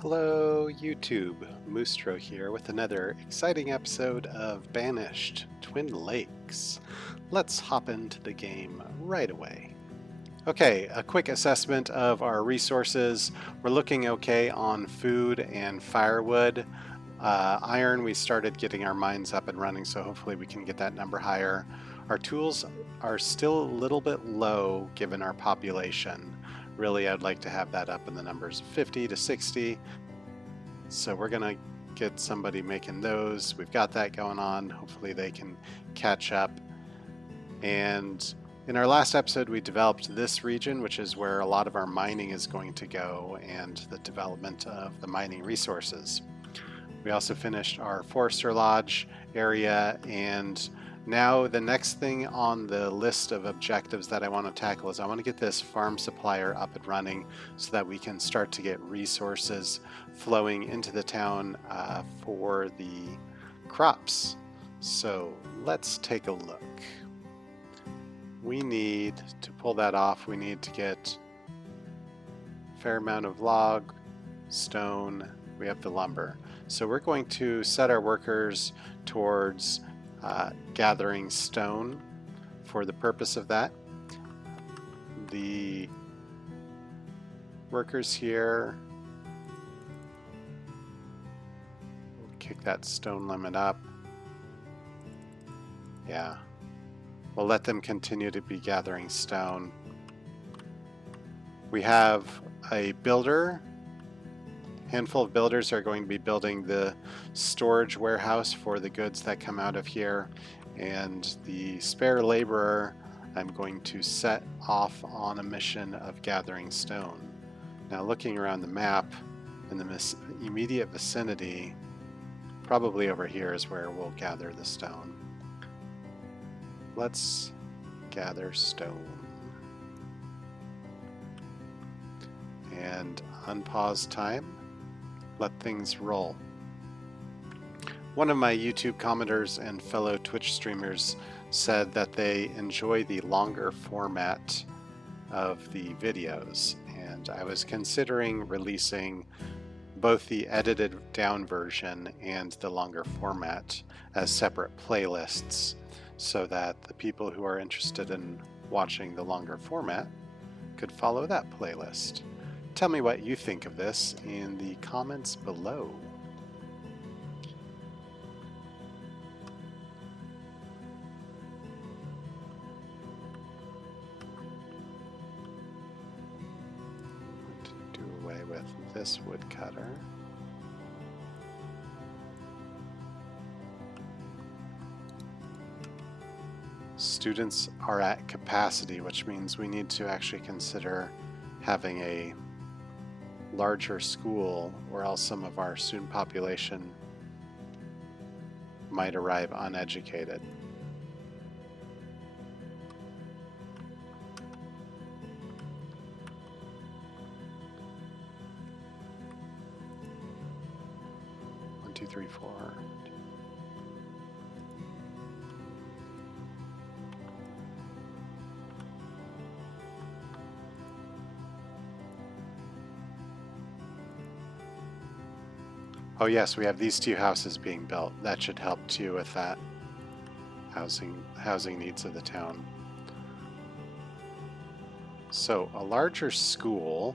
Hello YouTube, Moostro here with another exciting episode of Banished, Twin Lakes. Let's hop into the game right away. Okay, a quick assessment of our resources. We're looking okay on food and firewood. Iron, we started getting our mines up and running, so hopefully we can get that number higher. Our tools are still a little bit low given our population. Really, I'd like to have that up in the numbers 50 to 60. So we're gonna get somebody making those. We've got that going on. Hopefully they can catch up. And in our last episode, we developed this region, which is where a lot of our mining is going to go and the development of the mining resources. We also finished our Forester Lodge area, and now the next thing on the list of objectives that I want to tackle is I want to get this farm supplier up and running so that we can start to get resources flowing into the town for the crops. So let's take a look. We need to pull that off. We need to get a fair amount of log, stone, we have the lumber. So we're going to set our workers towards gathering stone for the purpose of that. The workers here, we'll kick that stone limit up. Yeah, we'll let them continue to be gathering stone. We have a builder. Handful of builders are going to be building the storage warehouse for the goods that come out of here, and the spare laborer I'm going to set off on a mission of gathering stone. Now, looking around the map, in the immediate vicinity, probably over here is where we'll gather the stone. Let's gather stone. And unpause time. Let things roll. One of my YouTube commenters and fellow Twitch streamers said that they enjoy the longer format of the videos, and I was considering releasing both the edited down version and the longer format as separate playlists so that the people who are interested in watching the longer format could follow that playlist. Tell me what you think of this in the comments below. Do away with this woodcutter. Students are at capacity, which means we need to actually consider having a larger school, or else some of our student population might arrive uneducated. One, two, three, four. Oh yes, we have these two houses being built. That should help too with that housing needs of the town. So a larger school.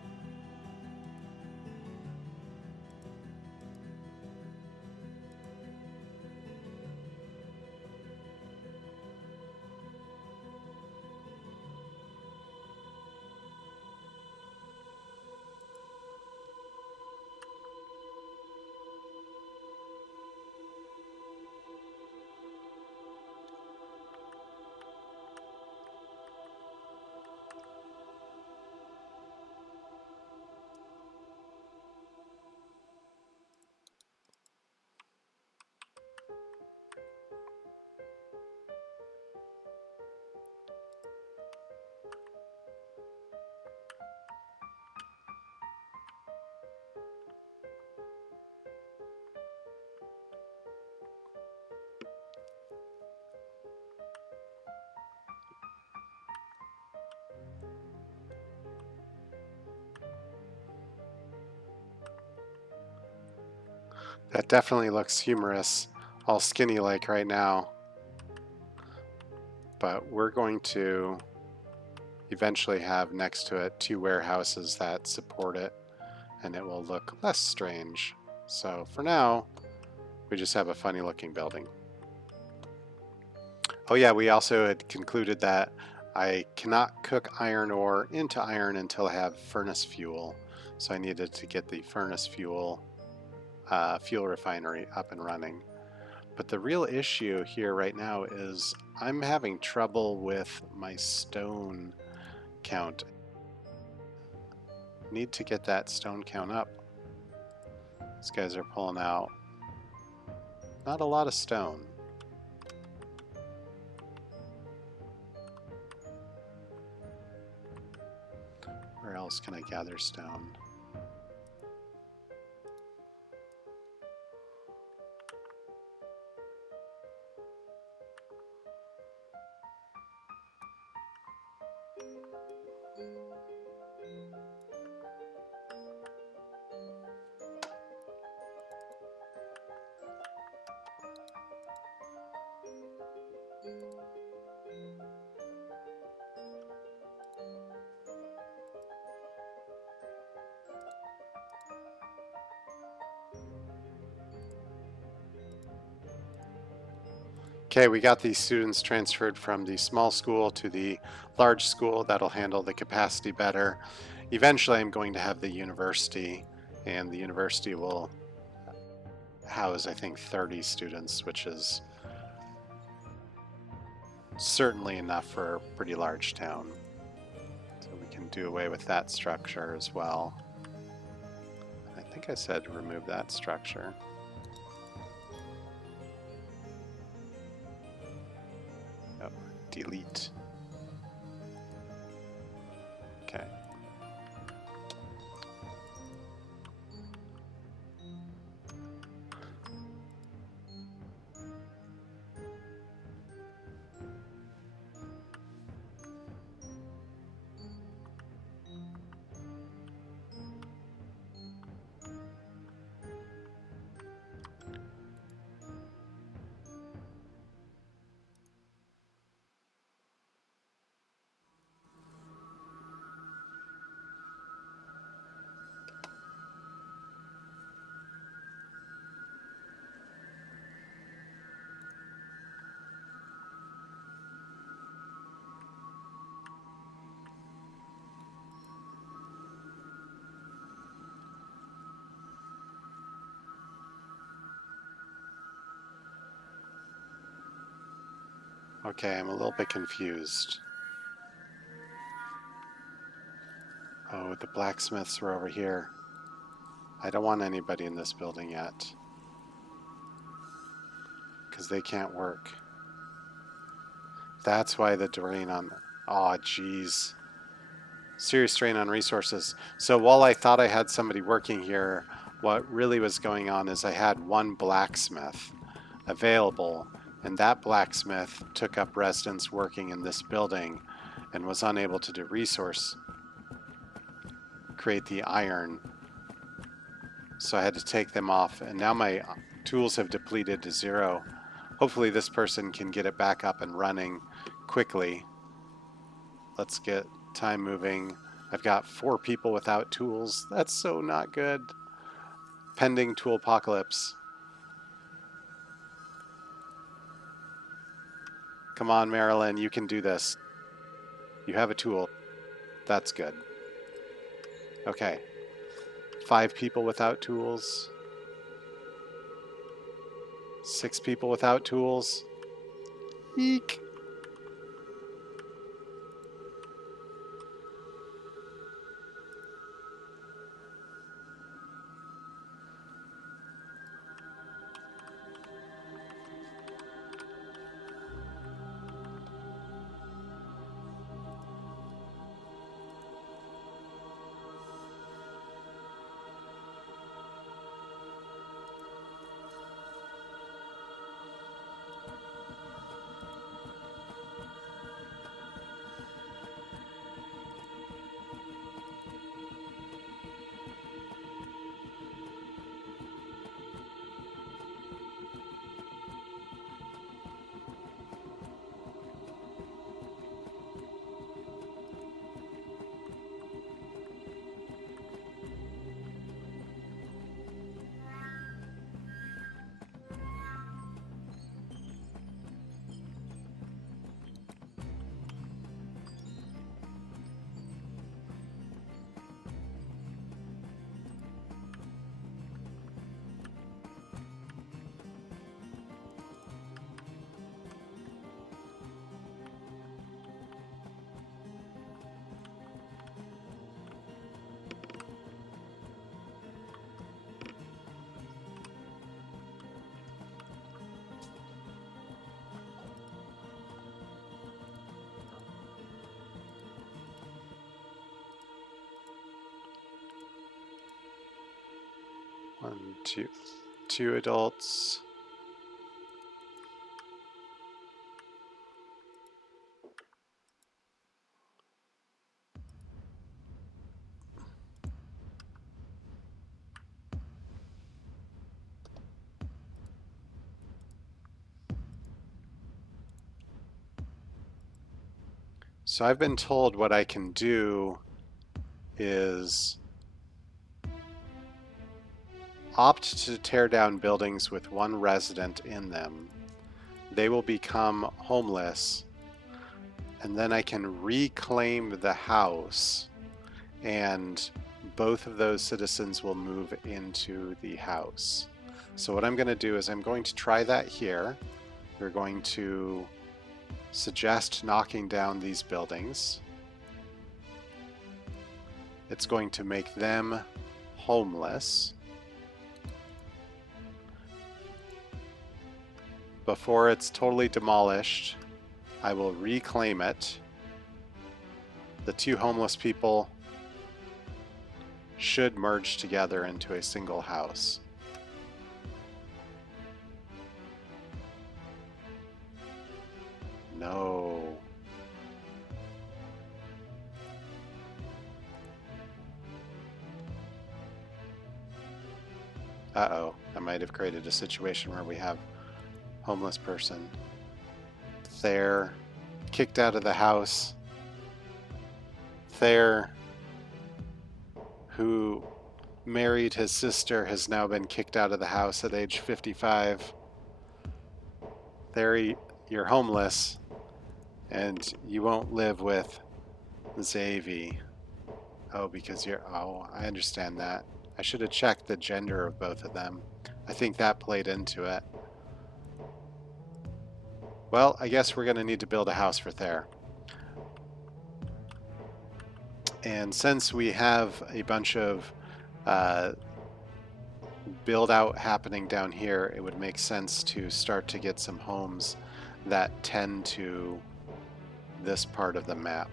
That definitely looks humorous, all skinny like right now. But we're going to eventually have next to it 2 warehouses that support it, and it will look less strange. So for now, we just have a funny looking building. Oh yeah, we also had concluded that I cannot cook iron ore into iron until I have furnace fuel. So I needed to get the furnace fuel fuel refinery up and running. But the real issue here right now is I'm having trouble with my stone count. Need to get that stone count up. These guys are pulling out not a lot of stone. Where else can I gather stone? Okay, we got these students transferred from the small school to the large school. That'll handle the capacity better. Eventually, I'm going to have the university, and the university will house, I think, 30 students, which is certainly enough for a pretty large town. So we can do away with that structure as well. I think I said remove that structure. Oh, delete. Okay. Okay, I'm a little bit confused. Oh, the blacksmiths were over here. I don't want anybody in this building yet, because they can't work. That's why the drain on... Aw, jeez. Serious strain on resources. So while I thought I had somebody working here, what really was going on is I had one blacksmith available, and that blacksmith took up residence working in this building and was unable to do create the iron. So I had to take them off, and now my tools have depleted to 0. Hopefully this person can get it back up and running quickly. Let's get time moving. I've got 4 people without tools. That's so not good. Pending tool apocalypse. Come on, Marilyn, you can do this. You have a tool. That's good. Okay. 5 people without tools. 6 people without tools. Eek. 1, 2, 2 adults. So I've been told what I can do is opt to tear down buildings with one resident in them. They will become homeless, and then I can reclaim the house, and both of those citizens will move into the house. So what I'm going to do is I'm going to try that here. We're going to suggest knocking down these buildings. It's going to make them homeless. Before it's totally demolished, I will reclaim it. The two homeless people should merge together into a single house. No. Uh-oh, I might have created a situation where we have homeless person there, kicked out of the house. There, who married his sister, has now been kicked out of the house at age 55. There, you're homeless, and you won't live with Xavi. Oh, because you're... Oh, I understand that. I should have checked the gender of both of them. I think that played into it. Well, I guess we're going to need to build a house for Thayer. And since we have a bunch of build out happening down here, it would make sense to start to get some homes that tend to this part of the map.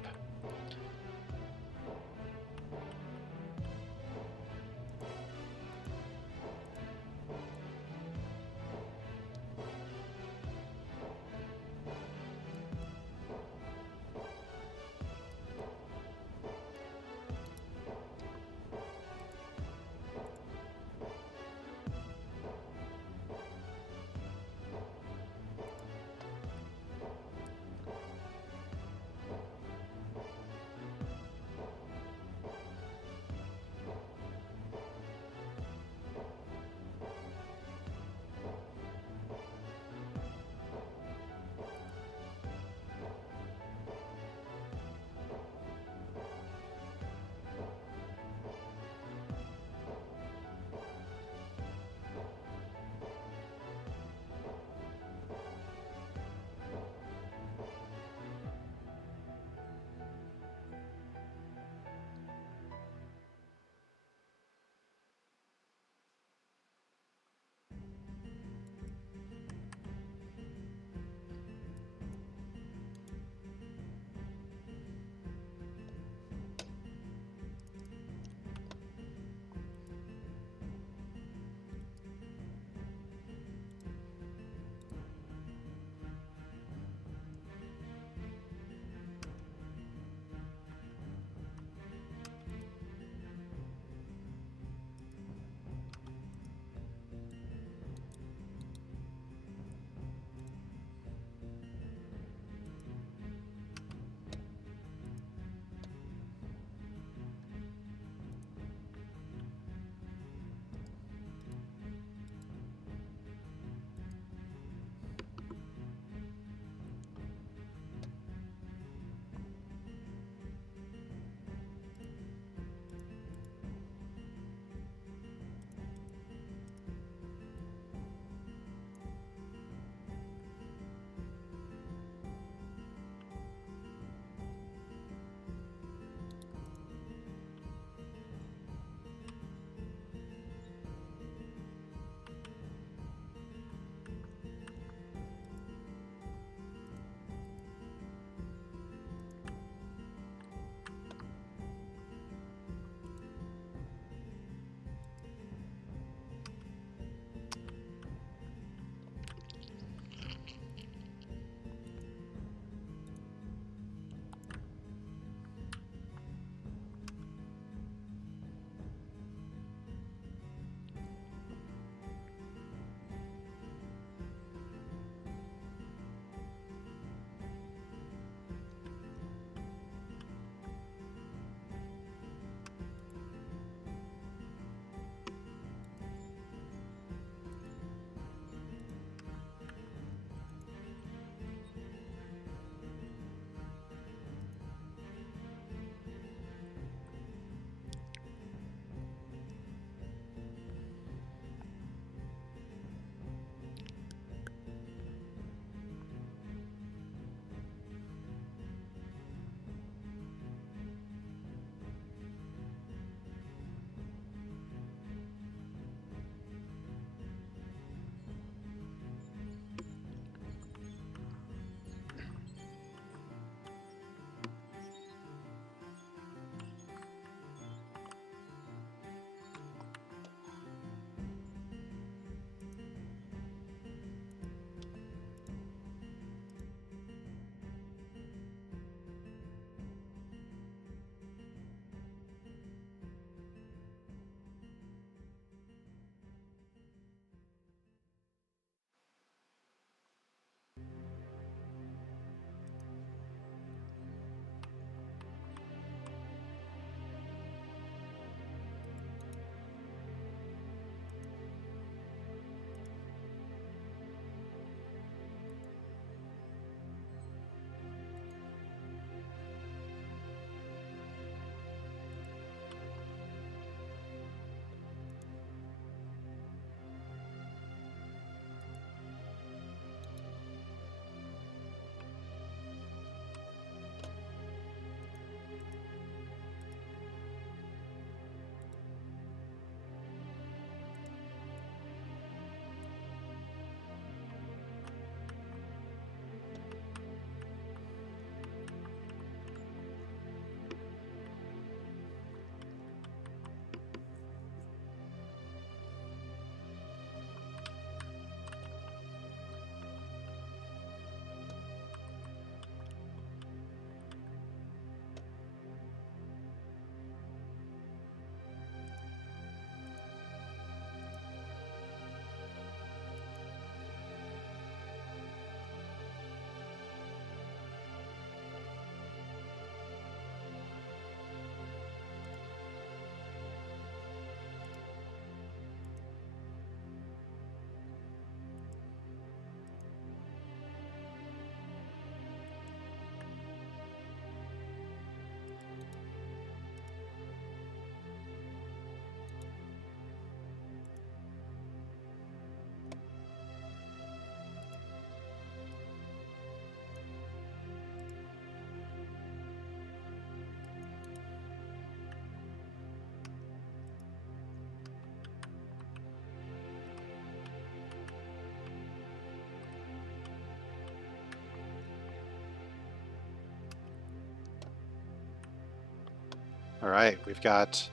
All right, we've got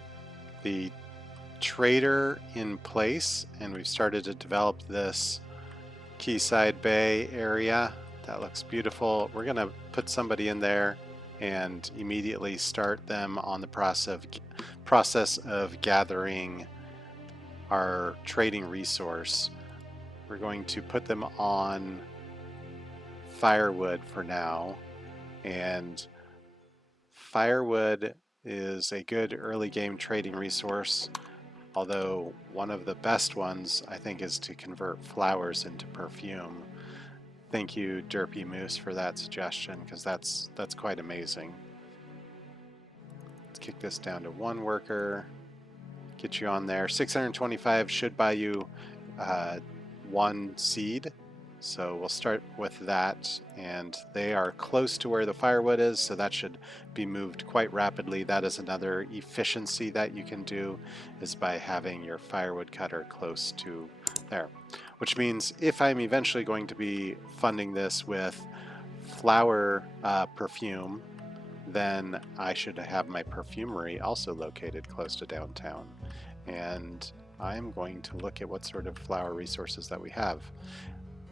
the trader in place, and we've started to develop this Quayside Bay area. That looks beautiful. We're going to put somebody in there and immediately start them on the process of gathering our trading resource. We're going to put them on firewood for now, and firewood is a good early game trading resource, although one of the best ones I think is to convert flowers into perfume. Thank you, Derpy Moose, for that suggestion, because that's quite amazing. Let's kick this down to 1 worker, get you on there. 625 should buy you 1 seed, so we'll start with that, and they are close to where the firewood is, so that should be moved quite rapidly. That is another efficiency that you can do, is by having your firewood cutter close to there. Which means if I'm eventually going to be funding this with flower perfume, then I should have my perfumery also located close to downtown. And I'm going to look at what sort of flower resources that we have.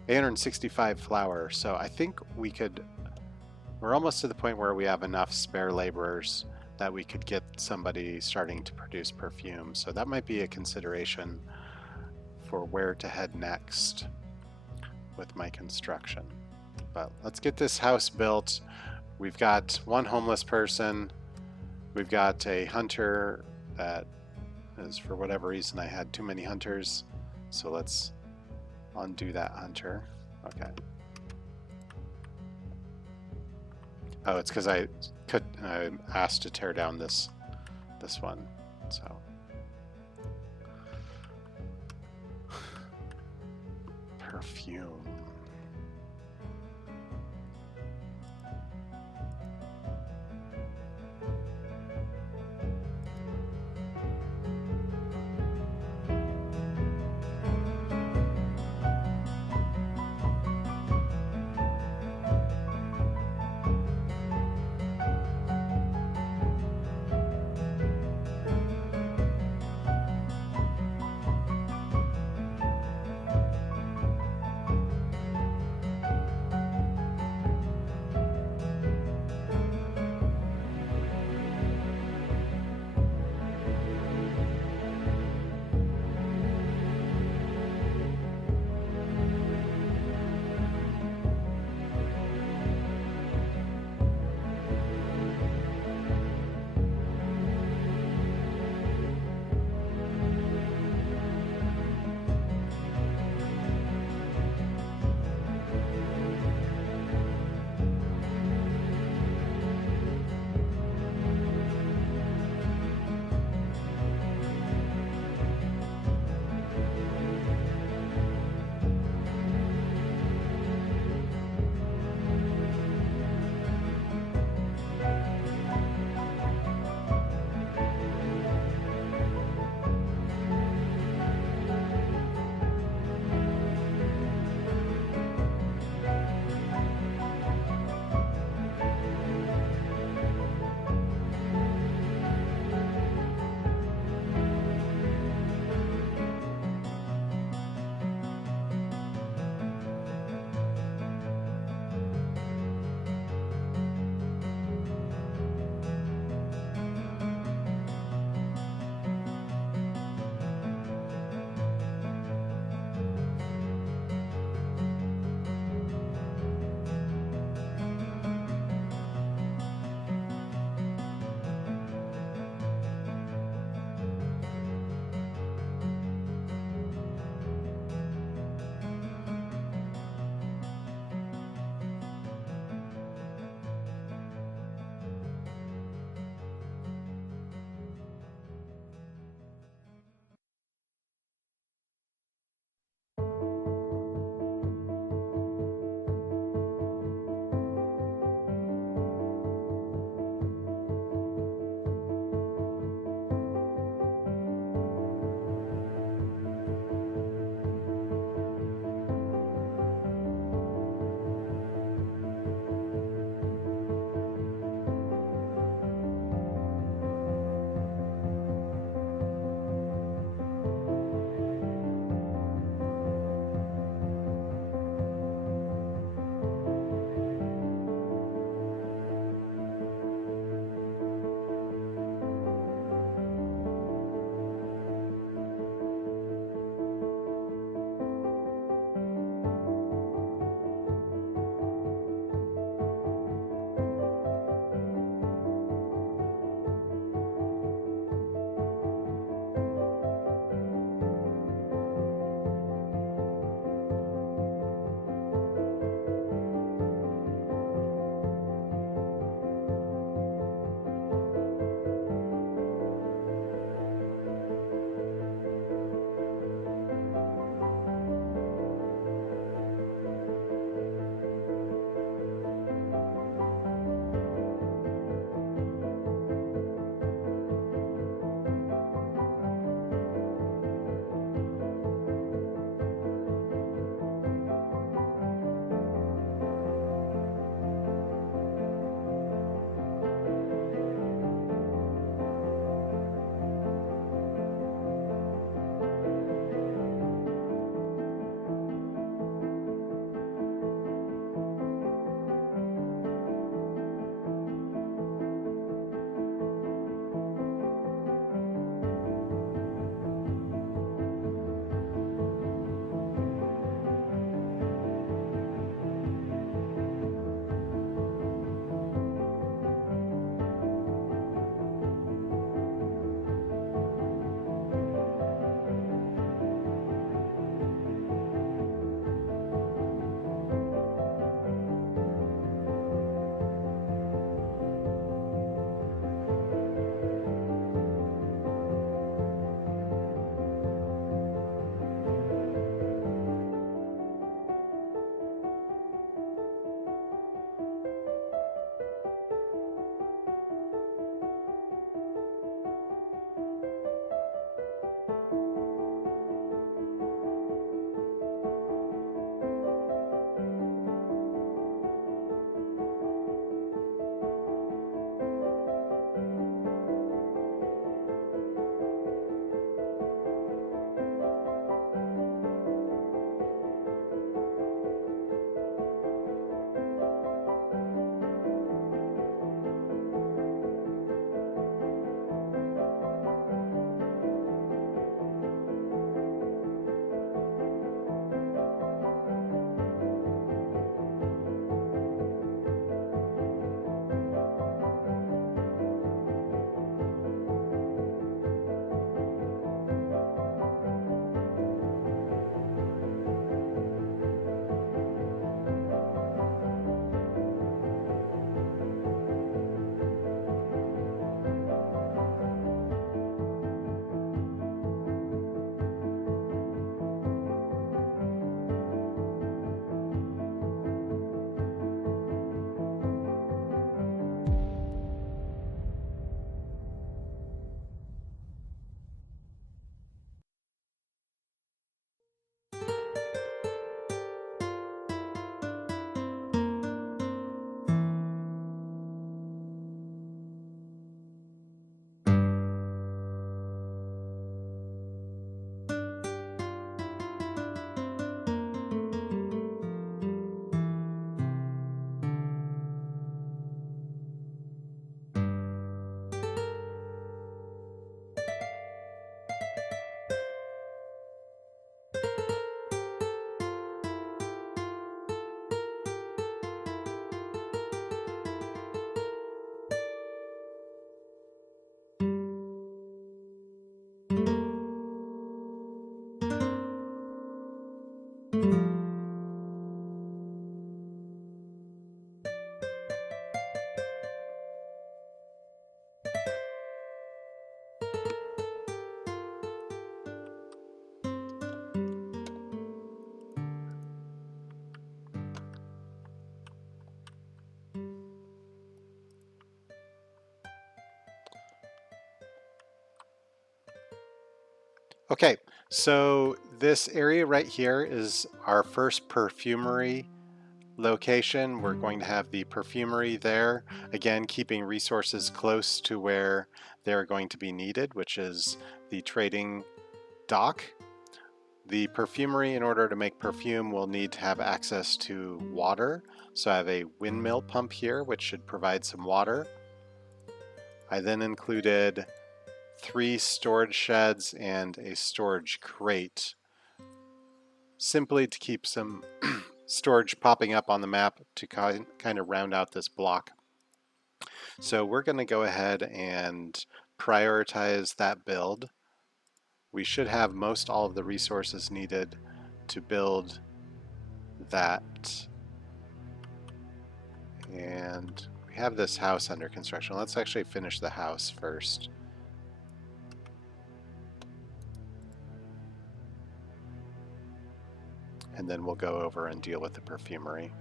865 flower, so I think we're almost to the point where we have enough spare laborers that we could get somebody starting to produce perfume. So that might be a consideration for where to head next with my construction. But let's get this house built. We've got 1 homeless person. We've got a hunter that is, for whatever reason, I had too many hunters. So let's undo that hunter. Okay. Oh, it's because I asked to tear down this one. So perfume. Okay, so this area right here is our first perfumery location. We're going to have the perfumery there, again keeping resources close to where they're going to be needed, which is the trading dock. The perfumery, in order to make perfume, will need to have access to water. So I have a windmill pump here, which should provide some water. I then included 3 storage sheds and a storage crate, simply to keep some storage popping up on the map to kind of round out this block. So we're going to go ahead and prioritize that build. We should have most all of the resources needed to build that. And we have this house under construction. Let's actually finish the house first. And then we'll go over and deal with the perfumery.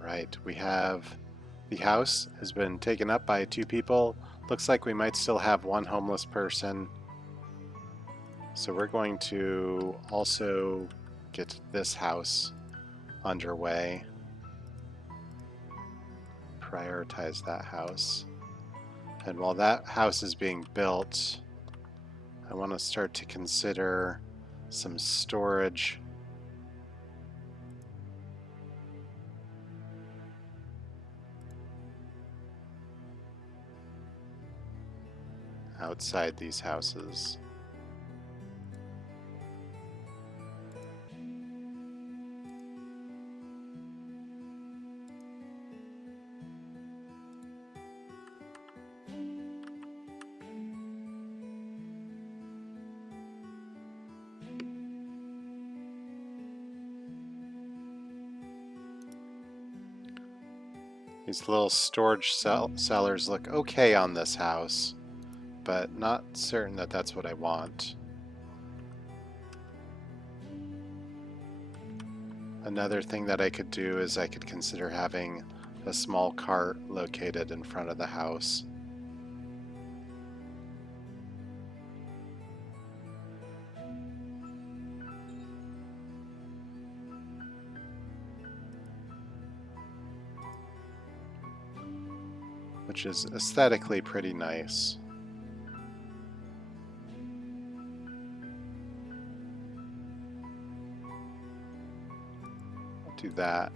Right, we have the house has been taken up by 2 people. Looks like we might still have 1 homeless person. So we're going to also get this house underway. Prioritize that house. And while that house is being built, I want to start to consider some storage. Outside these houses. These little storage cellars look okay on this house, but not certain that that's what I want. Another thing that I could do is I could consider having a small cart located in front of the house. Which is aesthetically pretty nice. I'll do that.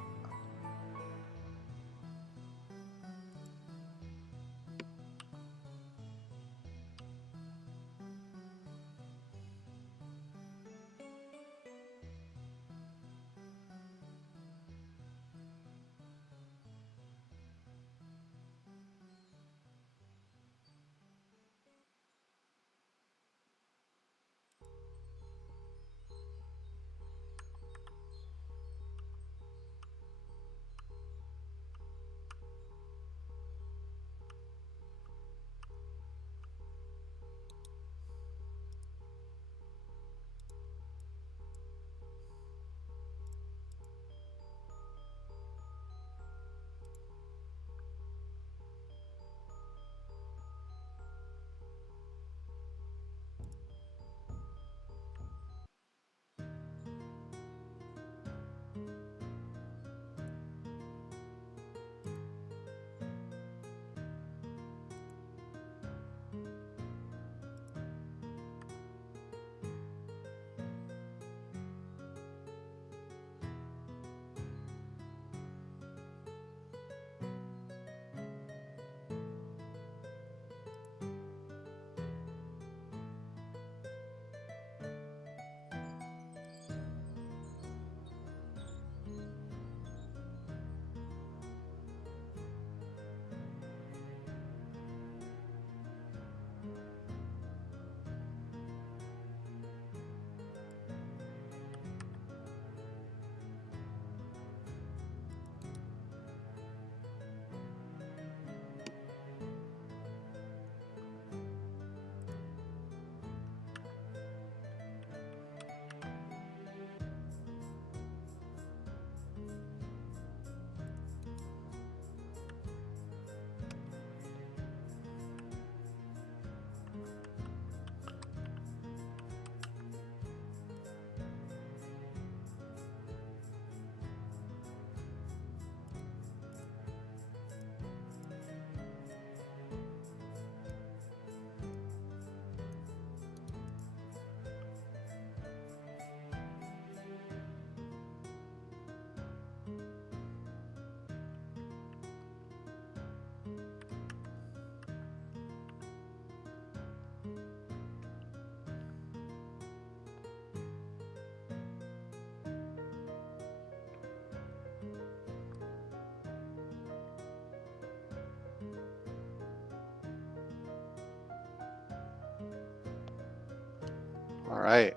All right.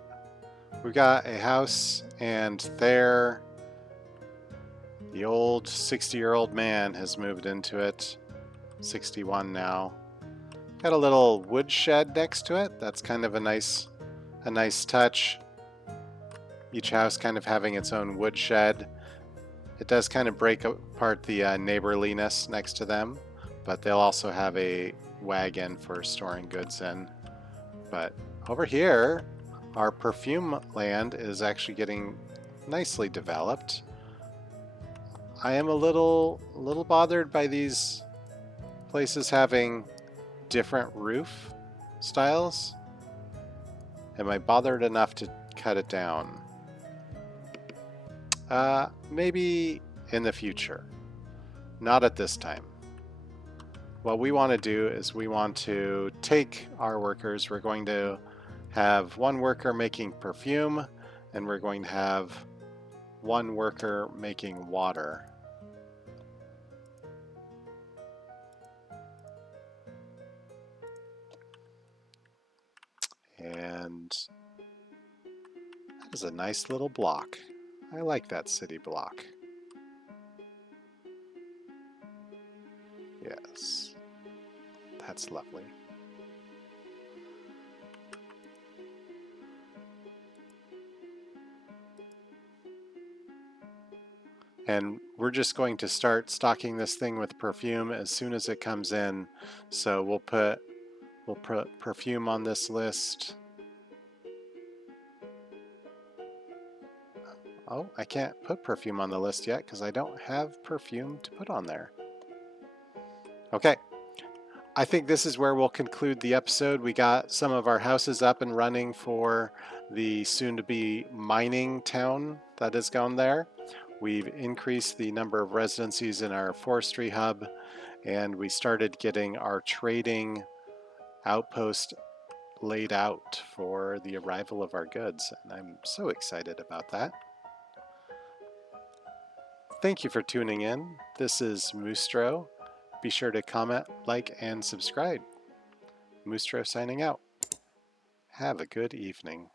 We got a house, and there, the old 60-year-old man has moved into it. 61 now. Got a little wood shed next to it. That's kind of a nice touch. Each house kind of having its own wood shed. It does kind of break apart the neighborliness next to them, but they'll also have a wagon for storing goods in. But over here, our perfume land is actually getting nicely developed. I am a little bothered by these places having different roof styles. Am I bothered enough to cut it down? Maybe in the future. Not at this time. What we want to do is we want to take our workers. We're going to have one worker making perfume, and we're going to have one worker making water. And that is a nice little block. I like that city block. Yes, that's lovely. And we're just going to start stocking this thing with perfume as soon as it comes in. So we'll put perfume on this list. Oh, I can't put perfume on the list yet because I don't have perfume to put on there. Okay. I think this is where we'll conclude the episode. We got some of our houses up and running for the soon-to-be mining town that is going there. We've increased the number of residencies in our forestry hub, and we started getting our trading outpost laid out for the arrival of our goods, and I'm so excited about that. Thank you for tuning in. This is Moostro. Be sure to comment, like, and subscribe. Moostro signing out. Have a good evening.